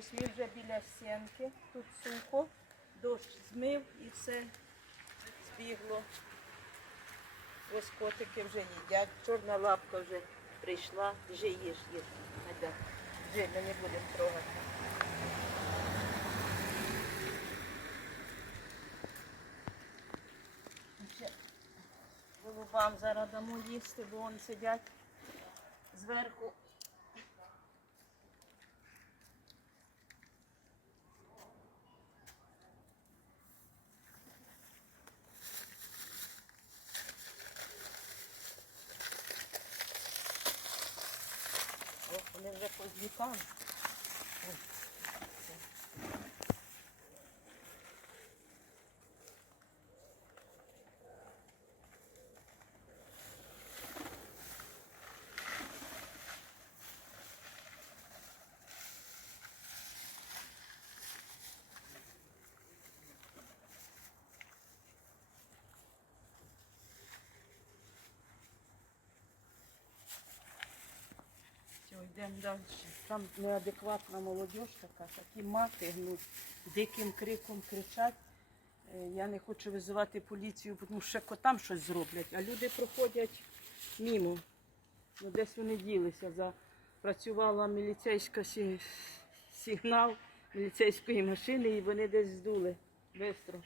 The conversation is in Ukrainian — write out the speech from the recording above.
Ось ми вже біля стінки, тут сухо, дощ змив і все збігло. Ось котики вже їдять. Чорна лапка вже прийшла. Вже їж, їж. Вже ми не будемо трогати. Голубам зараз дамо їсти, бо вони сидять зверху. Вони вже позлітали. Йдемо далі. Там неадекватна молодь така, такі мати гнуть, диким криком кричать. Е, Я не хочу визивати поліцію, тому що ще там щось зроблять, а люди проходять мімо. Ну, десь вони ділися. Запрацювала міліцейська сі- сигнал міліцейської машини і вони десь здули. Бистро.